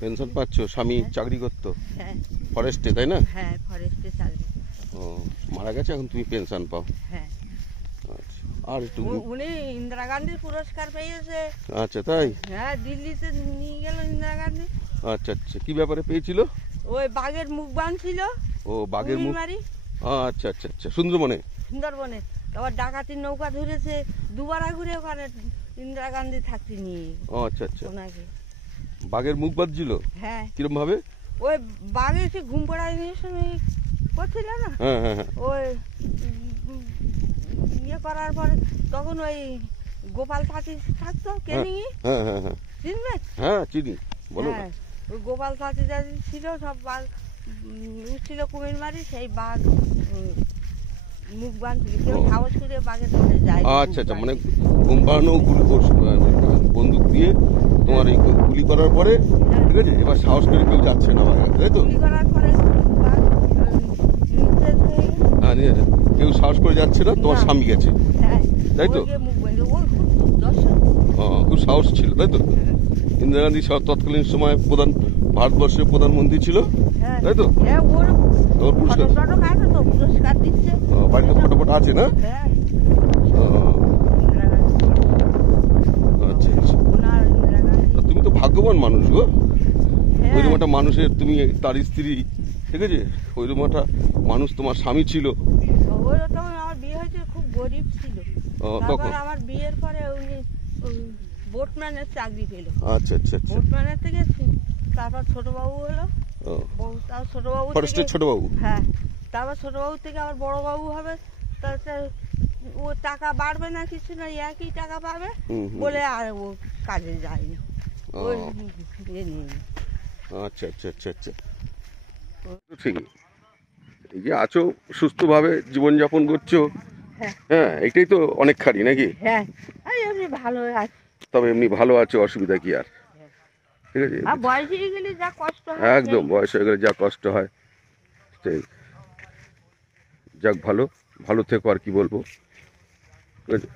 Pension পাচ্ছ? স্বামী চাকরি করতো হ্যাঁ ফরেস্টে, তাই না? হ্যাঁ ফরেস্টে চাকরি। ও, মারা গেছে, এখন তুমি পেনশন পাও। হ্যাঁ আচ্ছা, আর একটু। উনি ইন্দিরা গান্ধীর পুরস্কার পেয়েছে। আচ্ছা, তাই? হ্যাঁ দিল্লিতে নিয়ে গেল ইন্দিরা গান্ধী। আচ্ছা আচ্ছা, কি ব্যাপারে পেয়েছিল? ওই বাঘের মুখ বাঁধছিল। ও, বাঘের মুখ। মারি। আচ্ছা আচ্ছা আচ্ছা, সুন্দরবনে। সুন্দরবনে আবার ডাকাতির নৌকা ধরেছে, দুবার ঘুরে ওখানে ইন্দিরা গান্ধী থাকতে নিয়ে। ও আচ্ছা আচ্ছা, ওনাকে বাঘের মুখ বাঁধছিল? হ্যাঁ। কিরম ভাবে? ওই বাঘে সে ঘুম পড়ায় নিয়ে করছিল না। হ্যাঁ হ্যাঁ হ্যাঁ। ওই ইয়ে করার পরে তখন ওই গোপাল পাতি থাকতো কেনি। হ্যাঁ হ্যাঁ হ্যাঁ, চিনবে? হ্যাঁ চিনি, বলো না। ওই গোপাল পাতি যাদের ছিল সব বাঘ উঠছিল কুমির মারি, সেই বাঘ মুখ বাঁধছিল। কেউ সাহস করে বাঘের ধরে যায়। আচ্ছা আচ্ছা, মানে ঘুম পাড়ানো বন্দুক দিয়ে তোমার এই গুলি করার পরে, ঠিক আছে, এবার সাহস করে কেউ যাচ্ছে না বাঘের, তাই তো? গুলি করার পরে বাঘ নির্দেশ হয়ে গেল। হ্যাঁ, নিয়ে যা। কেউ সাহস করে যাচ্ছে না, তোমার না। স্বামী গেছে, হ্যাঁ, তাই তো? ওই যে মুখ বেঁধে ওর খুব দর্শন। খুব সাহস ছিল, তাই তো? হ্যাঁ। ইন্দিরা গান্ধী তৎকালীন সময় ভারতবর্ষের প্রধানমন্ত্রী ছিল, হ্যাঁ। তাই তো? হ্যাঁ, ওর ওর পুরস্কার ফটো খাটো তো পুরস্কার দিচ্ছে। বাড়িতে ফটো ফটো আছে না? হ্যাঁ। ও, ইন্দিরা গান্ধী। আচ্ছা আচ্ছা। ওনার ইন্দিরা গান্ধী। তা তুমি তো ভাগ্যবান মানুষ গো, হ্যাঁ। ওইরকম একটা মানুষের, তুমি তার স্ত্রী, ঠিক আছে, ওইরকম একটা মানুষ তোমার স্বামী ছিল। ওই তখন আমার বিয়ে হয়েছে, খুব গরিব ছিল। তারপর তখন আমার বিয়ের পরে উনি বোটম্যানের চাকরি পেল। আচ্ছা আচ্ছা আচ্ছা, বোটম্যানের থেকে তারপর ছোটবাবু হলো। তার ছোটবাবু ফরেস্টের থেকে, ছোটবাবু। হ্যাঁ, তারপর ছোটবাবু থেকে আবার বড়বাবু হবে। তাতে ও টাকা বাড়বে না, কিছু না, একই টাকা পাবে বলে আর ও কাজে যায়নি। ওই ইয়ে নিয়ে। আচ্ছা আচ্ছা আচ্ছা আচ্ছা, ঠিকই। এই যে আছো, সুস্থভাবে জীবনযাপন করছো, হ্যাঁ। হ্যাঁ, এটাই তো অনেকখানি, নাকি? হ্যাঁ, এমনি ভালো আছে। তবে এমনি ভালো আছো, অসুবিধা কি আর, ঠিক আছে? আর বয়স হয়ে গেলে যা কষ্ট হয়। একদম, বয়স হয়ে গেলে যা কষ্ট হয়, সেই। যাক, ভালো ভালো থেকো, আর কি বলবো, ঠিক আছে?